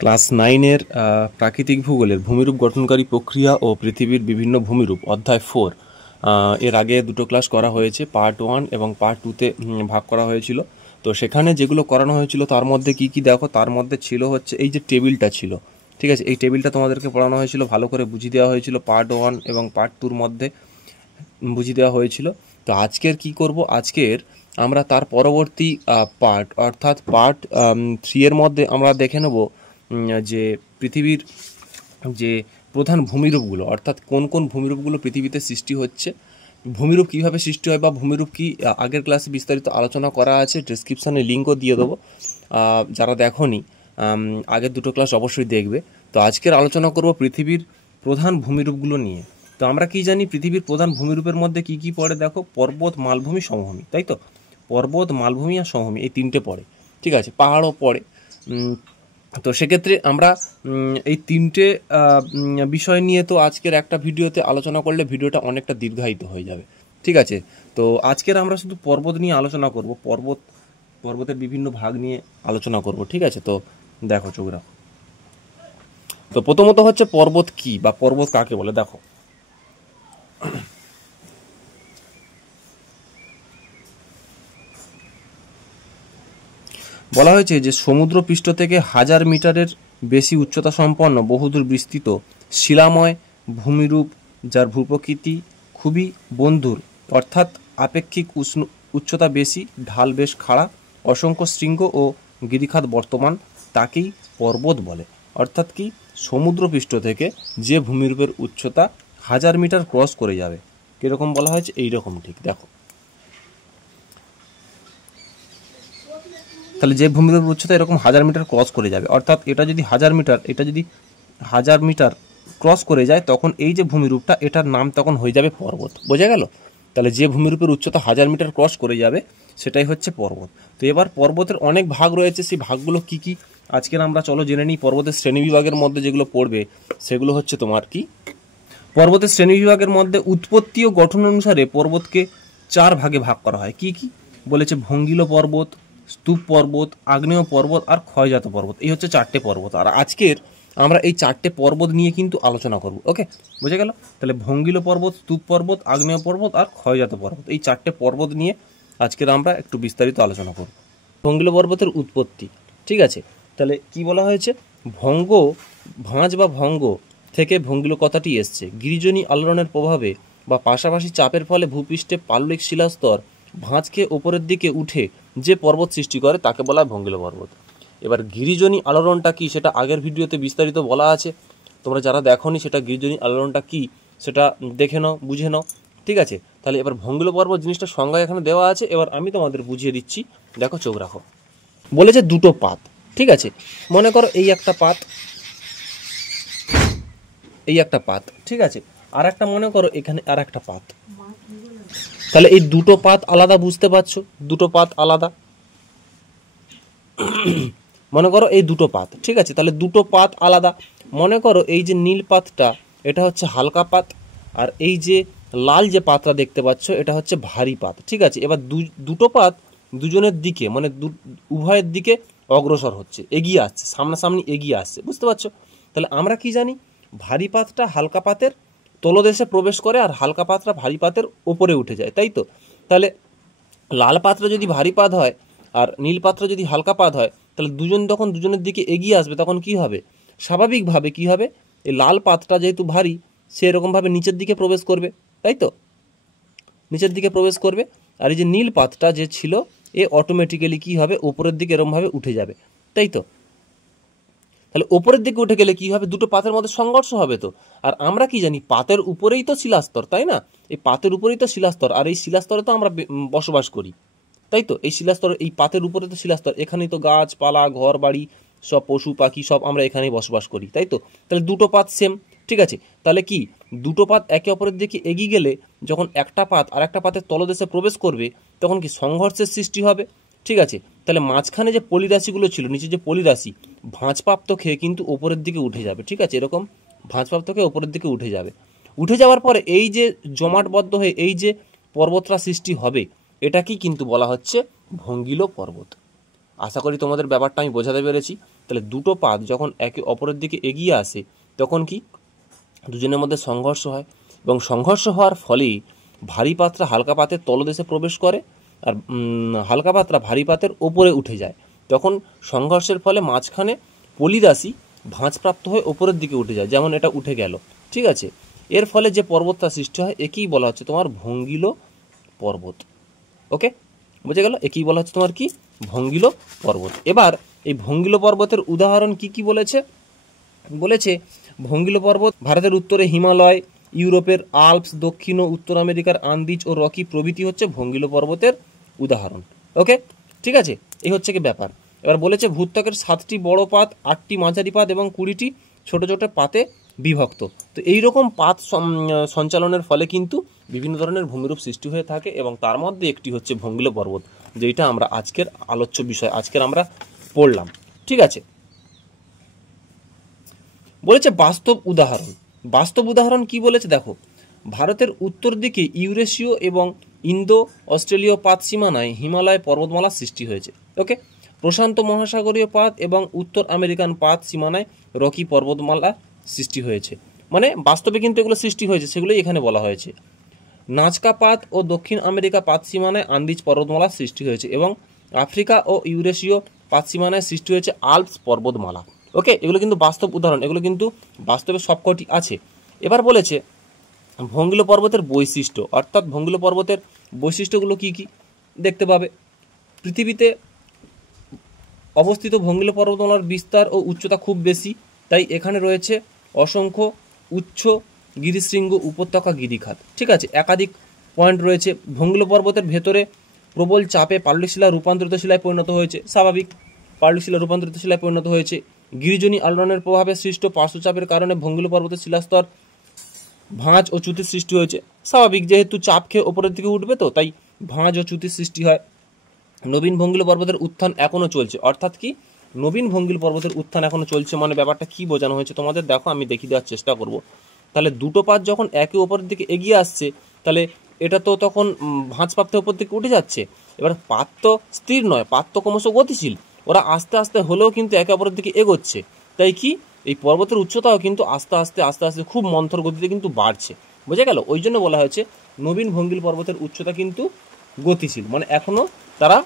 Class 9-এর প্রাকৃতিক ভূগোলের ভূমিরূপ গঠনকারী প্রক্রিয়া ও পৃথিবীর বিভিন্ন ভূমিরূপ অধ্যায় 4 এর আগে দুটো ক্লাস করা হয়েছে, পার্ট 1 এবং পার্ট 2-তে ভাগ করা হয়েছিল। তো সেখানে যেগুলো করানো হয়েছিল তার মধ্যে কি কি দেখো, তার মধ্যে ছিল হচ্ছে এই যে টেবিলটা ছিল, ঠিক আছে, এই টেবিলটা তোমাদেরকে পড়ানো হয়েছিল, ভালো করে বুঝিয়ে দেওয়া হয়েছিল। পার্ট 1 এবং পার্ট 2-র মধ্যে বুঝিয়ে দেওয়া হয়েছিল। তো আজকের কি করব, আজকের আমরা তার পরবর্তী পার্ট অর্থাৎ পার্ট 3-এর মধ্যে আমরা দেখে নেব যে পৃথিবীর যে প্রধান ভূমিরূপগুলো, অর্থাৎ কোন কোন ভূমিরূপগুলো পৃথিবীতে সৃষ্টি হচ্ছে, ভূমিরূপ কীভাবে সৃষ্টি হয় বা ভূমিরূপ কি আগের ক্লাসে বিস্তারিত আলোচনা করা আছে, ডেসক্রিপশানে লিঙ্কও দিয়ে দেবো, যারা দেখোনি আগের দুটো ক্লাস অবশ্যই দেখবে। তো আজকের আলোচনা করব পৃথিবীর প্রধান ভূমিরূপগুলো নিয়ে। তো আমরা কি জানি পৃথিবীর প্রধান ভূমিরূপের মধ্যে কি কি পড়ে, দেখো পর্বত, মালভূমি, সমভূমি, তাই তো? পর্বত, মালভূমি আর সমভূমি এই তিনটে পড়ে, ঠিক আছে, পাহাড়ও পড়ে। তো সেক্ষেত্রে আমরা এই তিনটে বিষয় নিয়ে তো আজকের একটা ভিডিওতে আলোচনা করলে ভিডিওটা অনেকটা দীর্ঘায়িত হয়ে যাবে, ঠিক আছে। তো আজকের আমরা শুধু পর্বত নিয়ে আলোচনা করব, পর্বতের বিভিন্ন ভাগ নিয়ে আলোচনা করব, ঠিক আছে। তো দেখো চোখ রাখো। তো প্রথমত হচ্ছে পর্বত কি বা পর্বত কাকে বলে, দেখো বলা হয়েছে যে সমুদ্রপৃষ্ঠ থেকে 1000 মিটারের বেশি উচ্চতা সম্পন্ন বহুদূর বিস্তৃত শিলাময় ভূমিরূপ, যার ভূপ্রকৃতি খুবই বন্ধুর, অর্থাৎ আপেক্ষিক উচ্চতা বেশি, ঢাল বেশ খাড়া, অসংখ্য শৃঙ্গ ও গিরিখাত বর্তমান, তাকেই পর্বত বলে। অর্থাৎ কি, সমুদ্রপৃষ্ঠ থেকে যে ভূমিরূপের উচ্চতা 1000 মিটার ক্রস করে যাবে, কীরকম বলা হয়েছে, এইরকম, ঠিক দেখো। তাহলে যে ভূমিরূপের উচ্চতা এরকম 1000 মিটার ক্রস করে যাবে, অর্থাৎ এটা যদি 1000 মিটার ক্রস করে যায়, তখন এই যে ভূমিরূপটা, এটার নাম তখন হয়ে যাবে পর্বত। বোঝা গেল? তাহলে যে ভূমিরূপের উচ্চতা 1000 মিটার ক্রস করে যাবে সেটাই হচ্ছে পর্বত। তো এবার পর্বতের অনেক ভাগ রয়েছে, সেই ভাগগুলো কি কি আজকের আমরা চলো জেনে নিই। পর্বতের শ্রেণীবিভাগের মধ্যে যেগুলো পড়বে সেগুলো হচ্ছে তোমার কি, পর্বতের শ্রেণীবিভাগের মধ্যে উৎপত্তি ও গঠন অনুসারে পর্বতকে 4 ভাগে ভাগ করা হয়। কি কি বলেছে, ভঙ্গিল পর্বত, স্তূপ পর্বত, আগ্নেয় পর্বত আর ক্ষয়জাত পর্বত। এই হচ্ছে 4টে পর্বত। আর আজকের আমরা এই 4টে পর্বত নিয়ে কিন্তু আলোচনা করব। ওকে, বুঝে গেল? তাহলে ভঙ্গিল পর্বত, স্তূপ পর্বত, আগ্নেয় পর্বত আর ক্ষয়জাত পর্বত, এই 4টে পর্বত নিয়ে আজকের আমরা একটু বিস্তারিত আলোচনা করব। ভঙ্গিল পর্বতের উৎপত্তি, ঠিক আছে। তাহলে কি বলা হয়েছে, ভাঁজ বা ভঙ্গ থেকে ভঙ্গিল কথাটি এসছে। গিরিজনী আলোড়নের প্রভাবে বা পাশাপাশি চাপের ফলে ভূপৃষ্ঠে পাললিক শিলাস্তর ভাঁজকে ওপরের দিকে উঠে যে পর্বত সৃষ্টি করে তাকে বলা হয় ভঙ্গিল পর্বত। এবার গিরিজনী আলোড়নটা কি, সেটা আগের ভিডিওতে বিস্তারিত বলা আছে, তোমরা যারা দেখোনি সেটা গিরিজনী আলোড়নটা কি সেটা দেখে নাও, বুঝে নাও, ঠিক আছে। তাহলে এবার ভঙ্গিল পর্বত জিনিসটা সংজ্ঞা এখানে দেওয়া আছে, এবার আমি তোমাদের বুঝিয়ে দিচ্ছি, দেখো চোখ রাখো। বলেছে দুটো পাত, ঠিক আছে, মনে করো এই একটা পাত, এই একটা পাত, ঠিক আছে, আর একটা মনে করো এখানে আর একটা পাত। তাহলে এই দুটো পাত আলাদা, বুঝতে পারছো, দুটো পাত আলাদা, মনে করো এই দুটো পাত, ঠিক আছে। তাহলে দুটো পাত আলাদা, মনে করো এই যে নীল পাতটা এটা হচ্ছে হালকা পাত, আর এই যে লাল যে পাতটা দেখতে পাচ্ছ এটা হচ্ছে ভারী পাত, ঠিক আছে। এবার দুটো পাত দুজনের দিকে মানে উভয়ের দিকে অগ্রসর হচ্ছে, এগিয়ে আসছে, সামনাসামনি এগিয়ে আসছে, বুঝতে পারছো? তাহলে আমরা কি জানি, ভারী পাতটা হালকা পাতের তলদেশে প্রবেশ করে আর হালকা পাতটা ভারী পাতের ওপরে উঠে যায়, তাই তো? তাহলে লাল পাত্র যদি ভারী পাত হয় আর নীল পাত্র যদি হালকা পাত হয়, তাহলে দুজন যখন দুজনের দিকে এগিয়ে আসবে তখন কি হবে, স্বাভাবিকভাবে কি হবে, এই লাল পাতটা যেহেতু ভারী সে এরকমভাবে নিচের দিকে প্রবেশ করবে, তাই তো? নিচের দিকে প্রবেশ করবে। আর এই যে নীল পাতটা যে ছিল এ অটোমেটিক্যালি কি হবে, উপরের দিকে এরকমভাবে উঠে যাবে, তাই তো? তাহলে উপরের দিকে উঠে গেলে কি হবে, দুটো পাতের মধ্যে সংঘর্ষ হবে তো। আর আমরা কি জানি, পাতের উপরেই তো শিলাস্তর, তাই না? এই পাতের উপরেই তো শিলাস্তর, আর এই শিলাস্তরে তো আমরা বসবাস করি, তাই তো? এই শিলাস্তর, এই পাতের উপরে তো শিলাস্তর, এখানেই তো গাছপালা, ঘর বাড়ি, সব পশু পাখি সব আমরা এখানেই বসবাস করি, তাই তো? তাহলে দুটো পাত সেম, ঠিক আছে। তাহলে কি, দুটো পাত একে অপরের দিকে এগিয়ে গেলে যখন একটা পাত আর একটা পাতের তলদেশে প্রবেশ করবে তখন কি সংঘর্ষের সৃষ্টি হবে, ঠিক আছে। তাহলে মাঝখানে যে পলিরাশিগুলো ছিল, নিচে যে পলিরাশি, ভাঁজপ্রাপ্ত খেয়ে কিন্তু ওপরের দিকে উঠে যাবে, ঠিক আছে, এরকম ভাঁজপ্রাপ্ত খেয়ে ওপরের দিকে উঠে যাবে। উঠে যাওয়ার পরে এই যে জমাটবদ্ধ হয়ে এই যে পর্বতটা সৃষ্টি হবে, এটাকেই কিন্তু বলা হচ্ছে ভঙ্গিল পর্বত। আশা করি তোমাদের ব্যাপারটা আমি বোঝাতে পেরেছি। তাহলে দুটো পাত যখন একে অপরের দিকে এগিয়ে আসে তখন কি দুজনের মধ্যে সংঘর্ষ হয়, এবং সংঘর্ষ হওয়ার ফলেই ভারী পাতটা হালকা পাতের তলদেশে প্রবেশ করে, আর হালকা পাতটা ভারী পাতের ওপরে উঠে যায়। তখন সংঘর্ষের ফলে মাঝখানে পলিদাসী ভাঁজপ্রাপ্ত হয়ে ওপরের দিকে উঠে যায়, যেমন এটা উঠে গেল। ঠিক আছে, এর ফলে যে পর্বতটা সৃষ্টি হয় একেই বলা হচ্ছে তোমার ভঙ্গিল পর্বত। ওকে, বুঝে গেল? একেই বলা হচ্ছে তোমার কি ভঙ্গিল পর্বত। এবার এই ভঙ্গিল পর্বতের উদাহরণ কি কি বলেছে? বলেছে ভঙ্গিল পর্বত ভারতের উত্তরে হিমালয়, ইউরোপের আল্পস, দক্ষিণ ও উত্তর আমেরিকার আন্দিজ ও রকি প্রভৃতি হচ্ছে ভঙ্গিল পর্বতের উদাহরণ। ওকে, ঠিক আছে, এই হচ্ছে কি ব্যাপার। এবার বলেছে ভূত্বকের 7টি বড় পাত, 8টি মাঝারি পাত এবং 20টি ছোট ছোট পাতে বিভক্ত। তো এইরকম পাত সঞ্চালনের ফলে কিন্তু বিভিন্ন ধরনের ভূমিরূপ সৃষ্টি হয়ে থাকে, এবং তার মধ্যে একটি হচ্ছে ভঙ্গিল পর্বত, যেটা আমরা আজকের আলোচ্য বিষয় আজকের আমরা পড়লাম। ঠিক আছে, বলেছে বাস্তব উদাহরণ। বাস্তব উদাহরণ কি বলেছে দেখো, ভারতের উত্তর দিকে ইউরেশীয় এবং ইন্দো অস্ট্রেলীয় পাত সীমানায় হিমালয় পর্বতমালা সৃষ্টি হয়েছে। ওকে, প্রশান্ত মহাসাগরীয় পাত এবং উত্তর আমেরিকান পাত সীমানায় রকি পর্বতমালা সৃষ্টি হয়েছে। মানে বাস্তবে কিন্তু এগুলো সৃষ্টি হয়েছে, সেগুলোই এখানে বলা হয়েছে। নাজকা পাত ও দক্ষিণ আমেরিকা পাত সীমানায় আন্দিজ পর্বতমালা সৃষ্টি হয়েছে, এবং আফ্রিকা ও ইউরেশীয় পাত সীমানায় সৃষ্টি হয়েছে আল্পস পর্বতমালা। ওকে, এগুলো কিন্তু বাস্তব উদাহরণ, এগুলো কিন্তু বাস্তবে সবকটি আছে। এবার বলেছে ভঙ্গিল পর্বতের বৈশিষ্ট্য, অর্থাৎ ভঙ্গিল পর্বতের বৈশিষ্ট্যগুলো কি কি দেখতে পাবে। পৃথিবীতে অবস্থিত ভঙ্গিল পর্বতমালার বিস্তার ও উচ্চতা খুব বেশি, তাই এখানে রয়েছে অসংখ্য উচ্চ গিরিশৃঙ্গ, উপত্যকা, গিরিখাত। ঠিক আছে, একাধিক পয়েন্ট রয়েছে। ভঙ্গিল পর্বতের ভেতরে প্রবল চাপে পাললিক শিলা রূপান্তরিত শিলায় পরিণত হয়েছে, স্বাভাবিক, পাললিক শিলা রূপান্তরিত শিলায় পরিণত হয়েছে। গিরিজনী আলোড়নের প্রভাবে সৃষ্ট পার্শ্বচাপের কারণে ভঙ্গিল পর্বতের শিলাস্তর ভাঁজ ও চ্যুতির সৃষ্টি হয়েছে, স্বাভাবিক, যেহেতু চাপ খেয়ে ওপরের দিকে উঠবে তো তাই ভাঁজ ও চ্যুতির সৃষ্টি হয়। নবীন ভঙ্গিল পর্বতের উত্থান এখনও চলছে, অর্থাৎ কি নবীন ভঙ্গিল পর্বতের উত্থান এখনও চলছে, মানে ব্যাপারটা কি বোঝানো হয়েছে তোমাদের দেখো, আমি দেখিয়ে দেওয়ার চেষ্টা করব। তাহলে দুটো পাত যখন একে ওপরের দিকে এগিয়ে আসছে, তাহলে এটা তো তখন ভাঁজপ্রাপ্ত ওপর দিকে উঠে যাচ্ছে। এবার পাত তো স্থির নয়, পাত তো ক্রমশ গতিশীল, ওরা আস্তে আস্তে হলেও কিন্তু একে অপরের দিকে এগোচ্ছে, তাই কি এই পর্বতের উচ্চতাও কিন্তু আস্তে আস্তে আস্তে আস্তে খুব মন্থর গতিতে কিন্তু বাড়ছে। বুঝে গেল? ওই জন্য বলা হয়েছে নবীন ভঙ্গিল পর্বতের উচ্চতা কিন্তু গতিশীল, মানে এখনো তারা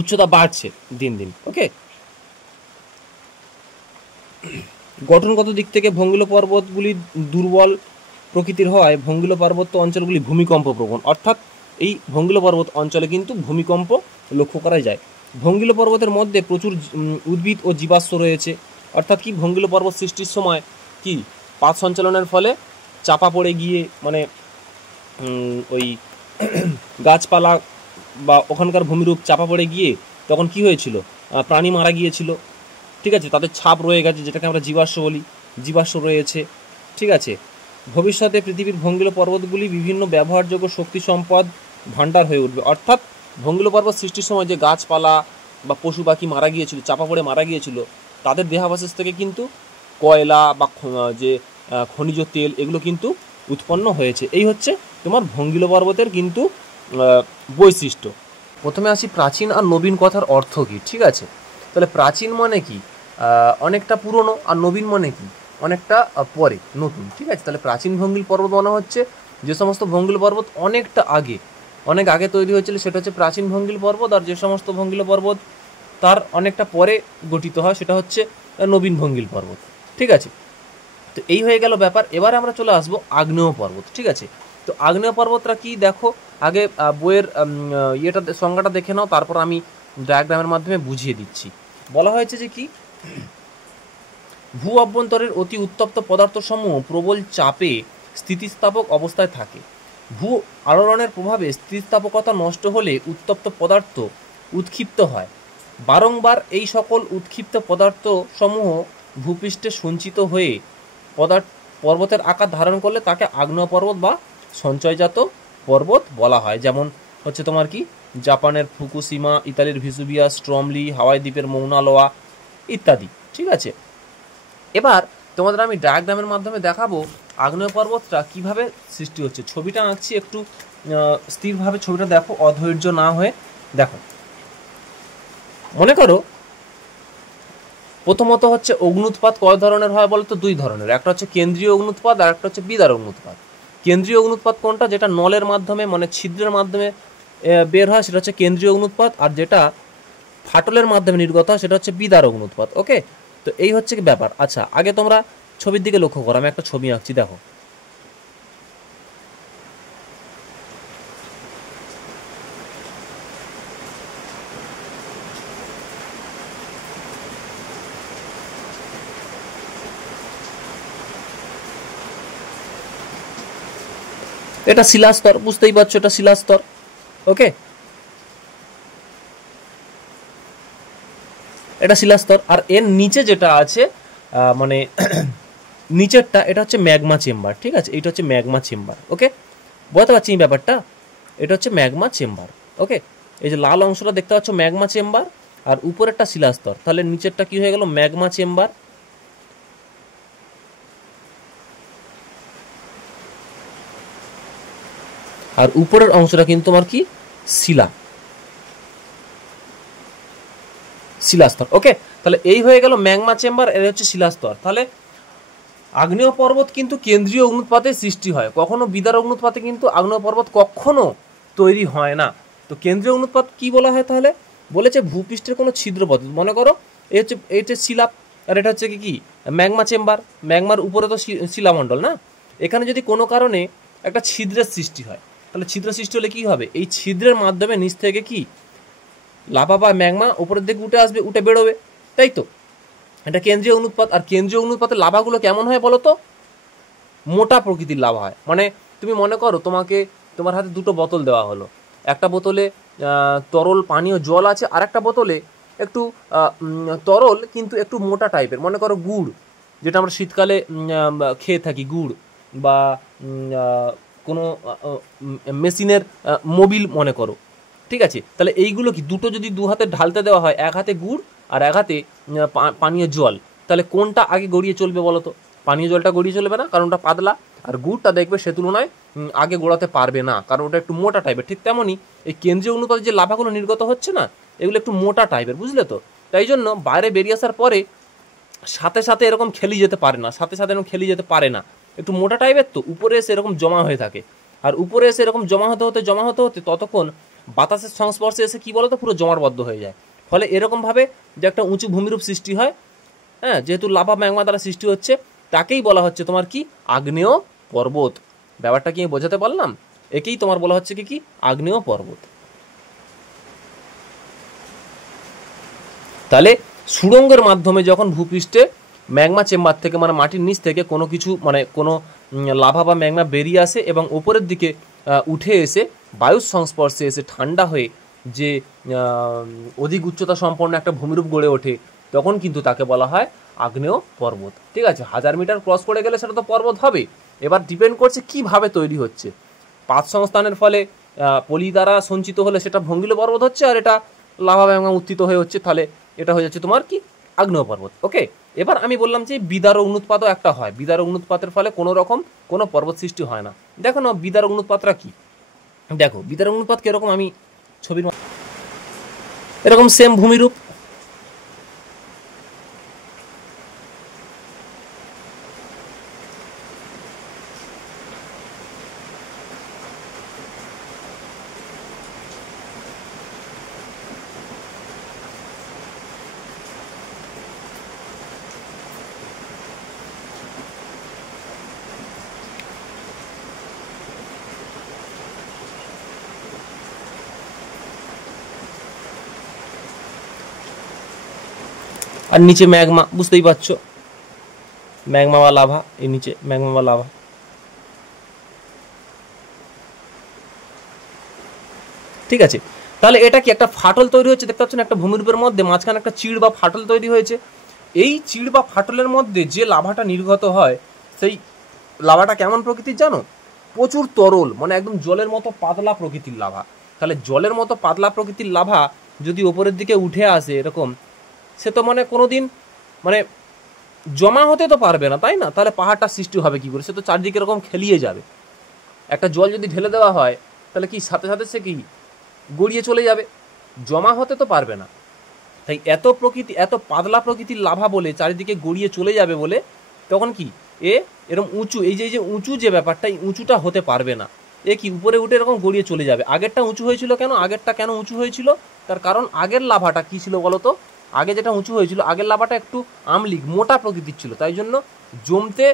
উচ্চতা বাড়ছে দিন দিন। ওকে, গঠনগত দিক থেকে ভঙ্গিল পর্বতগুলি দুর্বল প্রকৃতির হওয়ায় ভঙ্গিল পার্বত্য অঞ্চলগুলি ভূমিকম্প প্রবণ, অর্থাৎ এই ভঙ্গিল পর্বত অঞ্চলে কিন্তু ভূমিকম্প লক্ষ্য করা যায়। ভঙ্গিল পর্বতের মধ্যে প্রচুর উদ্ভিদ ও জীবাশ্ম রয়েছে, অর্থাৎ কি ভঙ্গিল পর্বত সৃষ্টির সময় কি পাত সঞ্চালনের ফলে চাপা পড়ে গিয়ে, মানে ওই গাছপালা বা ওখানকার ভূমিরূপ চাপা পড়ে গিয়ে তখন কি হয়েছিল, প্রাণী মারা গিয়েছিল। ঠিক আছে, তাদের ছাপ রয়ে গেছে, যেটাকে আমরা জীবাশ্ম বলি, জীবাশ্ম রয়েছে। ঠিক আছে, ভবিষ্যতে পৃথিবীর ভঙ্গিল পর্বতগুলি বিভিন্ন ব্যবহারযোগ্য শক্তি সম্পদ ভাণ্ডার হয়ে উঠবে, অর্থাৎ ভঙ্গিল পর্বত সৃষ্টির সময় যে গাছপালা বা পশু পাখি মারা গিয়েছিল, চাপা পড়ে মারা গিয়েছিল, তাদের দেহাবশেষ থেকে কিন্তু কয়লা বা যে খনিজ তেল এগুলো কিন্তু উৎপন্ন হয়েছে। এই হচ্ছে তোমার ভঙ্গিল পর্বতের কিন্তু বৈশিষ্ট্য। প্রথমে আসি প্রাচীন আর নবীন কথার অর্থ কী। ঠিক আছে, তাহলে প্রাচীন মানে কি অনেকটা পুরনো, আর নবীন মানে কি অনেকটা পরে, নতুন। ঠিক আছে, তাহলে প্রাচীন ভঙ্গিল পর্বত মানে হচ্ছে যে সমস্ত ভঙ্গিল পর্বত অনেক আগে তৈরি হয়েছিল সেটা হচ্ছে প্রাচীন ভঙ্গিল পর্বত, আর যে সমস্ত ভঙ্গিল পর্বত তার অনেকটা পরে গঠিত হয় সেটা হচ্ছে নবীন ভঙ্গিল পর্বত। ঠিক আছে, তো এই হয়ে গেল ব্যাপার। এবার আমরা চলে আসবো আগ্নেয় পর্বত। ঠিক আছে, তো আগ্নেয় পর্বতটা কি দেখো, আগে বইয়ের সংজ্ঞাটা দেখে নাও, তারপর আমি ডায়াগ্রামের মাধ্যমে বুঝিয়ে দিচ্ছি। বলা হয়েছে যে কি ভূ অভ্যন্তরের অতি উত্তপ্ত পদার্থসমূহ প্রবল চাপে স্থিতিস্থাপক অবস্থায় থাকে। ভূ আলোড়নের প্রভাবে স্থিতিস্থাপকতা নষ্ট হলে উত্তপ্ত পদার্থ উৎক্ষিপ্ত হয়। বারংবার এই সকল উৎক্ষিপ্ত পদার্থ সমূহ ভূপৃষ্ঠে সঞ্চিত হয়ে পর্বতের আকার ধারণ করলে তাকে আগ্নেয় পর্বত বা সঞ্চয়জাত পর্বত বলা হয়। যেমন হচ্ছে তোমার কি জাপানের ফুকুশিমা, ইতালির ভিসুভিয়াস, স্ট্রমলি, হাওয়াই দ্বীপের মৌনা লোয়া ইত্যাদি। ঠিক আছে, এবার তোমাদের আমি ডায়াগ্রামের মাধ্যমে দেখাবো আগ্নেয় পর্বতটা কিভাবে সৃষ্টি হচ্ছে। ছবিটা আঁকছি, একটু স্থিরভাবে ছবিটা দেখো, অধৈর্য না হয়ে দেখো। মনে করো প্রথমত হচ্ছে অগ্নুৎপাত কয় ধরনের হয় বলতো? দুই ধরনের, একটা হচ্ছে কেন্দ্রীয় অগ্নুৎপাত আর একটা হচ্ছে বিদার অগ্নুৎপাত। কেন্দ্রীয় অগ্নুৎপাত কোনটা? যেটা নলের মাধ্যমে মানে ছিদ্রের মাধ্যমে বের হয় সেটা হচ্ছে কেন্দ্রীয় অগ্নুৎপাত, আর যেটা ফাটলের মাধ্যমে নির্গত হয় সেটা হচ্ছে বিদার অগ্নুৎপাত। ওকে, তো এই হচ্ছে কি ব্যাপার। আচ্ছা, আগে তোমরা ছবির দিকে লক্ষ্য করো, আমি একটা ছবি আঁকছি, দেখো। এটা শিলাস্তর, বুঝতেই পারছো এটা শিলাস্তর। ওকে, এটা শিলাস্তর। আর এর নিচে যেটা আছে মানে নিচেরটা, এটা হচ্ছে ম্যাগমা চেম্বার। ঠিক আছে, এটা হচ্ছে ম্যাগমা চেম্বার। ওকে, বুঝতে পারছি এই ব্যাপারটা? এটা হচ্ছে ম্যাগমা চেম্বার। ওকে, এই যে লাল অংশটা দেখতে পাচ্ছ ম্যাগমা চেম্বার, আর উপরেরটা শিলাস্তর, তাহলে নিচেরটা কি হয়ে গেল? Magma chamber. আর উপরের অংশটা কিন্তু তোমার কি? শিলাস্তর। ওকে, তাহলে এই হয়ে গেল ম্যাগমা চেম্বার, এর হচ্ছে শিলাস্তর। তাহলে আগ্নেয় পর্বত কিন্তু কেন্দ্রীয় অগ্নুৎপাতে সৃষ্টি হয়, কখনো বিদার অগ্নুৎপাতে কিন্তু আগ্নেয় পর্বত কখনো তৈরি হয় না। তো কেন্দ্রীয় অগ্নুৎপাত কি বলা হয় তাহলে? বলেছে ভূপৃষ্ঠের কোনো ছিদ্রপথ, মনে করো এই হচ্ছে শিলা, আর এটা হচ্ছে কি? Magma chamber. ম্যাগমার উপরে তো শিলামণ্ডল না, এখানে যদি কোনো কারণে একটা ছিদ্রের সৃষ্টি হয়, তাহলে ছিদ্র সৃষ্টি হলে কি হবে? এই ছিদ্রের মাধ্যমে নিচ থেকে কি লাভা বা ম্যাগমা উপরের দিকে উঠে আসবে, উঠে বেরোবে, তাই তো? এটা কেন্দ্রীয় অগ্নুৎপাত। আর কেন্দ্রীয় অগ্নুৎপাতের লাভাগুলো কেমন হয় বলো তো? মোটা প্রকৃতির লাভা হয়। মানে তুমি মনে করো তোমার হাতে দুটো বোতল দেওয়া হলো, একটা বোতলে তরল পানীয় জল আছে, আর একটা বোতলে একটু তরল কিন্তু একটু মোটা টাইপের, মনে করো গুড়, যেটা আমরা শীতকালে খেয়ে থাকি, গুড়, বা কোনো মেশিনের মোবিল মনে করো। ঠিক আছে, তাহলে এইগুলো কি দুটো যদি দু হাতে ঢালতে দেওয়া হয়, এক হাতে গুড় আর এক হাতে পানীয় জল, তাহলে কোনটা আগে গড়িয়ে চলবে বলো তো? পানীয় জলটা গড়িয়ে চলবে না, কারণ ওটা পাতলা। আর গুড়টা দেখবে সে তুলনায় আগে গোড়াতে পারবে না, কারণ ওটা একটু মোটা টাইপের। ঠিক তেমনই এই কেন্দ্রীয় অনুপাতে যে লাভাগুলো নির্গত হচ্ছে না, এগুলো একটু মোটা টাইপের, বুঝলে তো? তাই জন্য বাইরে বেরিয়ে আসার পরে সাথে সাথে এরকম খেলি যেতে পারে না, সাথে সাথে এরকম খেলি যেতে পারে না, একটু মোটা টাইপের, তো উপরে এসে এরকম জমা হয়ে থাকে। আর উপরে এসে এরকম জমা হতে হতে ততক্ষণ বাতাসের সংস্পর্শে এসে কি বলতো পুরো জমাটবদ্ধ হয়ে যায়। ফলে এরকমভাবে যে একটা উঁচু ভূমিরূপ সৃষ্টি হয়, হ্যাঁ, যেহেতু লাভা ম্যাগমা দ্বারা সৃষ্টি হচ্ছে, তাকেই বলা হচ্ছে তোমার কি? আগ্নেয় পর্বত। ব্যাপারটা কি আমি বোঝাতে পারলাম? একেই তোমার বলা হচ্ছে কি আগ্নেয় পর্বত। তাহলে সুড়ঙ্গের মাধ্যমে যখন ভূপৃষ্ঠে ম্যাগমা চেম্বার থেকে মানে মাটির নিচ থেকে কোনো কিছু মানে কোনো লাভা বা ম্যাগমা বেরিয়ে আসে এবং ওপরের দিকে উঠে এসে বায়ুর সংস্পর্শে এসে ঠান্ডা হয়ে যে অধিক উচ্চতা সম্পন্ন একটা ভূমিরূপ গড়ে ওঠে, তখন কিন্তু তাকে বলা হয় আগ্নেয় পর্বত। ঠিক আছে, 1000 মিটার ক্রস করে গেলে সেটা তো পর্বত হবে। এবার ডিপেন্ড করছে কিভাবে তৈরি হচ্ছে। পাত সংস্থানের ফলে পলি দ্বারা সঞ্চিত হলে সেটা ভঙ্গিল পর্বত হচ্ছে, আর এটা লাভা ম্যাগমা উত্থিত হয়ে হচ্ছে, তাহলে এটা হয়ে যাচ্ছে তোমার কি? আগ্নেয় পর্বত। ওকে, এবার আমি বললাম যে বিদার অগ্নুৎপাতও একটা হয়। বিদার অগ্নুৎপাতের ফলে কোনো রকম কোনো পর্বত সৃষ্টি হয় না। দেখো না বিদার অগ্নুৎপাতটা কি? দেখো বিদার অগ্নুৎপাত কিরকম, আমি ছবির এরকম সেম ভূমিরূপ, আর নিচে ম্যাগমা, বুঝতেই পারছো ম্যাগমা বা লাভা, এই নিচে ম্যাগমা বা লাভা। ঠিক আছে, তাহলে এটা কি একটা ফাটল তৈরি হচ্ছে, দেখতে পাচ্ছ না? একটা ভূমিরূপের মধ্যে মাঝখানে একটা চিড় বা ফাটল তৈরি হয়েছে। এই চিড় বা ফাটলের মধ্যে যে লাভাটা নির্গত হয়, সেই লাভাটা কেমন প্রকৃতির জানো? প্রচুর তরল, মানে একদম জলের মতো পাতলা প্রকৃতির লাভা। তাহলে জলের মতো পাতলা প্রকৃতির লাভা যদি ওপরের দিকে উঠে আসে এরকম, সে তো মানে কোনোদিন মানে জমা হতে তো পারবে না, তাই না? তাহলে পাহাড়টা সৃষ্টি হবে কি করে? সে তো চারদিকে এরকম খেলিয়ে যাবে। একটা জল যদি ঢেলে দেওয়া হয়, তাহলে কি সাথে সাথে সে কি গড়িয়ে চলে যাবে, জমা হতে তো পারবে না। তাই এত পাতলা প্রকৃতির লাভা বলে চারিদিকে গড়িয়ে চলে যাবে বলে তখন কি এরকম উঁচু, এই যে উঁচু যে ব্যাপারটা, এই উঁচুটা হতে পারবে না। কি উপরে উঠে এরকম গড়িয়ে চলে যাবে। আগেরটা উঁচু হয়েছিল কেন? আগেরটা কেন উঁচু হয়েছিল? তার কারণ আগের লাভাটা কি ছিল বলো তো? আগে যেটা উঁচু হয়েছিল, আগের লাভাটা একটু আমলিক মোটা প্রকৃতির ছিল, তাই জন্য জমতে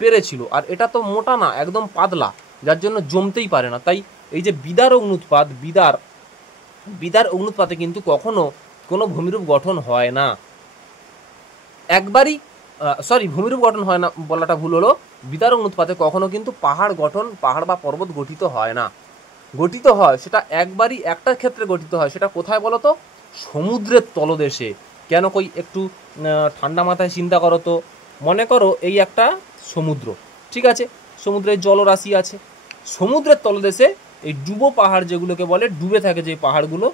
পেরেছিল। আর এটা তো মোটা না, একদম পাতলা, যার জন্য জমতেই পারে না। তাই এই যে বিদার অগ্নুৎপাত, বিদার অগ্নুৎপাতে কিন্তু কখনো কোনো ভূমিরূপ গঠন হয় না। একবারই ভূমিরূপ গঠন হয় না বলাটা ভুল হলো। বিদার অগ্নুৎপাতে কখনো কিন্তু পাহাড় বা পর্বত গঠিত হয় না। গঠিত হয় সেটা একবারই একটা ক্ষেত্রে গঠিত হয়। সেটা কোথায় বলো তো? সমুদ্রের তলদেশে। কেন কই একটু ঠান্ডা মাথায় চিন্তা করো তো। মনে করো এই একটা সমুদ্র, ঠিক আছে, সমুদ্রের জলরাশি আছে। সমুদ্রের তলদেশে এই ডুবো পাহাড় যেগুলোকে বলে, ডুবে থাকে যে পাহাড়গুলো,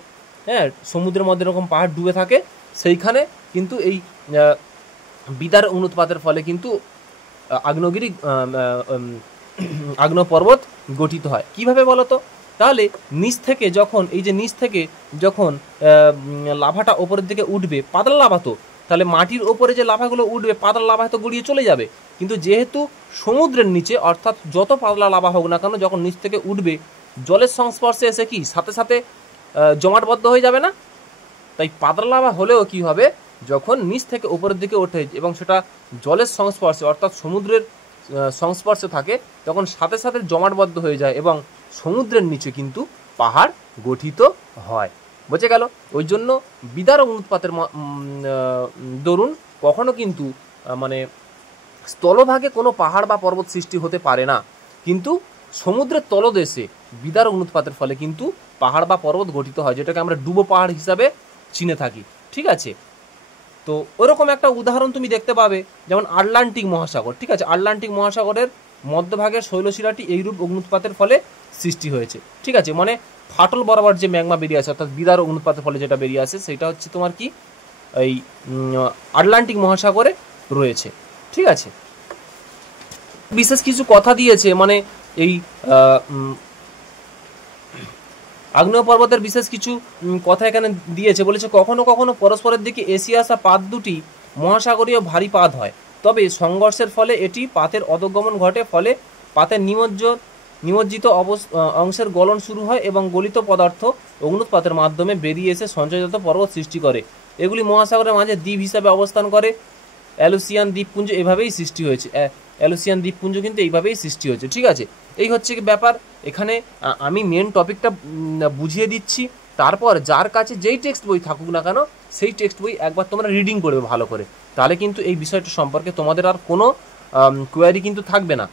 হ্যাঁ, সমুদ্রের মধ্যে এরকম পাহাড় ডুবে থাকে, সেইখানে কিন্তু এই বিদার অগ্নুৎপাতের ফলে কিন্তু আগ্নেয় পর্বত গঠিত হয়। কিভাবে বলো তো? তাহলে নিচ থেকে যখন লাভাটা ওপরের দিকে উঠবে, পাতলা লাভা তো, তাহলে মাটির ওপরে যে লাভাগুলো উঠবে পাতলা লাভা তো গড়িয়ে চলে যাবে। কিন্তু যেহেতু সমুদ্রের নিচে, অর্থাৎ যত পাতলা লাভা হোক না কেন, যখন নিচ থেকে উঠবে জলের সংস্পর্শে এসে কি সাথে সাথে জমাটবদ্ধ হয়ে যাবে না? তাই পাতলা লাভা হলেও কি হবে, যখন নিচ থেকে উপরের দিকে ওঠে এবং সেটা জলের সংস্পর্শে অর্থাৎ সমুদ্রের সংস্পর্শে থাকে, তখন সাথে সাথে জমাটবদ্ধ হয়ে যায় এবং সমুদ্রের নিচে কিন্তু পাহাড় গঠিত হয়। বুঝে গেল? ওই জন্য বিদার অগ্নুৎপাতের দরুন কখনো কিন্তু মানে স্থলভাগে কোনো পাহাড় বা পর্বত সৃষ্টি হতে পারে না, কিন্তু সমুদ্রের তলদেশে বিদার অগ্নুৎপাতের ফলে কিন্তু পাহাড় বা পর্বত গঠিত হয়, যেটাকে আমরা ডুবো পাহাড় হিসাবে চিনে থাকি। ঠিক আছে, তো ওরকম একটা উদাহরণ তুমি দেখতে পাবে, যেমন আটলান্টিক মহাসাগর। ঠিক আছে, আটলান্টিক মহাসাগরের মধ্যভাগের শৈলশিলাটি এইরূপ অগ্নুৎপাতের ফলে সৃষ্টি হয়েছে। ঠিক আছে, মানে ফাটল বরাবর যে ম্যাগমা বেরিয়ে আসে, অর্থাৎ বিদার অগ্নুৎপাতের ফলে যেটা বেরিয়ে আসে, সেটা হচ্ছে তোমার কি এই আটলান্টিক মহাসাগরে রয়েছে। ঠিক আছে, বিশেষ কিছু কথা দিয়েছে, মানে এই আগ্নেয় পর্বতের বিশেষ কিছু কথা এখানে দিয়েছে। বলেছে কখনো কখনো পরস্পরের দিকে এসে আসা পাত দুটি মহাসাগরীয় ভারী পাত হয়, তবে সংঘর্ষের ফলে এটি পাতের অধঃগমন ঘটে, ফলে পাতের নিমজ্জিত অংশের গলন শুরু হয় এবং গলিত পদার্থ অগ্নুৎপাতের মাধ্যমে বেরিয়ে এসে সঞ্চয়জাত পর্বত সৃষ্টি করে। এগুলি মহাসাগরের মাঝে দ্বীপ হিসাবে অবস্থান করে। অ্যালুসিয়ান দ্বীপপুঞ্জ এভাবেই সৃষ্টি হয়েছে। অ্যালুসিয়ান দ্বীপপুঞ্জ কিন্তু এইভাবেই সৃষ্টি হয়েছে। ঠিক আছে, এই হচ্ছে কি ব্যাপার। এখানে আমি মেন টপিকটা বুঝিয়ে দিচ্ছি, তারপর যার কাছে যেই টেক্সট বই থাকুক না কেন, সেই টেক্সট বই একবার তোমরা রিডিং করবে ভালো করে, তাহলে কিন্তু এই বিষয়টা সম্পর্কে তোমাদের আর কোনো কোয়ারি কিন্তু থাকবে না।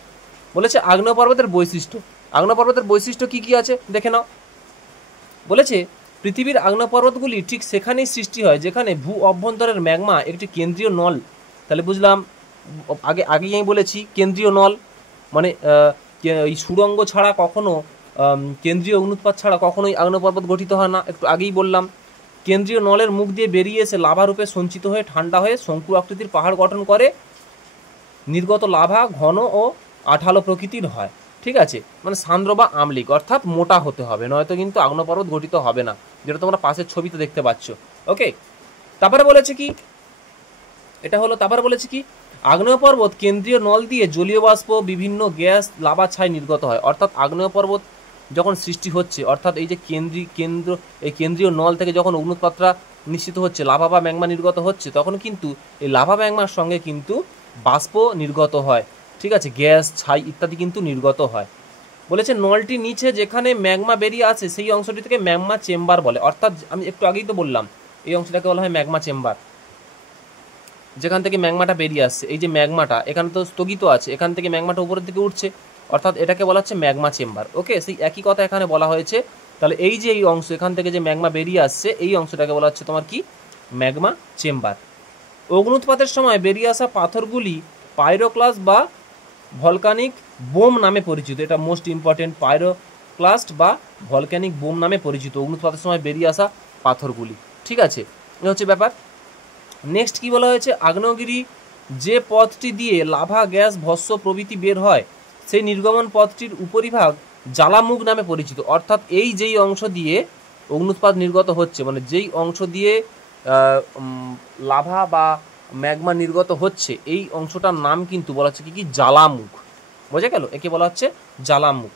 বলেছে আগ্নেয় পর্বতের বৈশিষ্ট্য। আগ্নেয় পর্বতের বৈশিষ্ট্য কি কি আছে দেখে নাও। বলেছে পৃথিবীর আগ্নেয় পর্বতগুলি ঠিক সেখানেই সৃষ্টি হয় যেখানে ভূ অভ্যন্তরের ম্যাগমা একটি কেন্দ্রীয় নল। তাহলে বুঝলাম, আগেই আমি বলেছি কেন্দ্রীয় নল মানে এই সুড়ঙ্গ ছাড়া কখনো, কেন্দ্রীয় অগ্নুৎপাত ছাড়া কখনোই আগ্নেয় পর্বত গঠিত হয় না। একটু আগেই বললাম, কেন্দ্রীয় নলের মুখ দিয়ে বেরিয়ে এসে লাভা রূপে সঞ্চিত হয়ে ঠান্ডা হয়ে শঙ্কু আকৃতির পাহাড় গঠন করে। নির্গত লাভা ঘন ও আঠালো প্রকৃতির হয়। ঠিক আছে, মানে সান্দ্র বা আমলিক, অর্থাৎ মোটা হতে হবে, নয়তো কিন্তু আগ্নেয় পর্বত গঠিত হবে না, যেটা তোমরা পাশের ছবিতে দেখতে পাচ্ছ। ওকে, তারপরে বলেছে কি, এটা হলো তারপরে বলেছে কি, আগ্নেয় পর্বত কেন্দ্রীয় নল দিয়ে জলীয় বাষ্প, বিভিন্ন গ্যাস, লাভা ছাই নির্গত হয়। অর্থাৎ আগ্নেয় পর্বত যখন সৃষ্টি হচ্ছে, অর্থাৎ এই যে কেন্দ্রীয় নল থেকে যখন অগ্নুৎপাতটা নিশ্চিত হচ্ছে, লাভা বা ম্যাগমা নির্গত হচ্ছে, তখন কিন্তু এই লাভা ম্যাগমার সঙ্গে কিন্তু বাষ্প নির্গত হয়। ঠিক আছে, গ্যাস, ছাই ইত্যাদি কিন্তু নির্গত হয়। বলেছে নলটি নিচে যেখানে ম্যাগমা বেরিয়ে আসে সেই অংশটি থেকে ম্যাগমা চেম্বার বলে। অর্থাৎ আমি একটু আগেই তো বললাম, এই অংশটাকে বলা হয় ম্যাগমা চেম্বার, যেখান থেকে ম্যাগমাটা বেরিয়ে আসছে। এই যে ম্যাগমাটা এখানে তো স্থগিত আছে, এখান থেকে ম্যাগমাটা উপরের দিকে উঠছে, অর্থাৎ এটাকে বলা হচ্ছে ম্যাগমা চেম্বার। ওকে, সেই একই কথা এখানে বলা হয়েছে। তাহলে এই যে এই অংশ, এখান থেকে যে ম্যাগমা বেরিয়ে আসছে, এই অংশটাকে বলা হচ্ছে তোমার কি ম্যাগমা চেম্বার। অগ্নুৎপাতের সময় বেরিয়ে আসা পাথরগুলি পাইরোক্লাস্ট বা ভলকানিক বোম নামে পরিচিত। এটা মোস্ট ইম্পর্টেন্ট, পাইরোক্লাস্ট বা ভলকানিক বোম নামে পরিচিত অগ্নুৎপাতের সময় বেরিয়ে আসা পাথরগুলি। ঠিক আছে, এ হচ্ছে ব্যাপার। নেক্সট কি বলা হয়েছে, আগ্নেয়গিরি যে পথটি দিয়ে লাভা, গ্যাস, ভস্ম প্রভৃতি বের হয়, সেই নির্গমন পথটির উপরিভাগ জ্বালামুখ নামে পরিচিত। অর্থাৎ এই যেই অংশ দিয়ে অগ্নুৎপাত নির্গত হচ্ছে, মানে যেই অংশ দিয়ে লাভা বা ম্যাগমা নির্গত হচ্ছে, এই অংশটার নাম কিন্তু বলা হচ্ছে কি জ্বালামুখ। বোঝা গেল? একে বলা হচ্ছে জ্বালামুখ।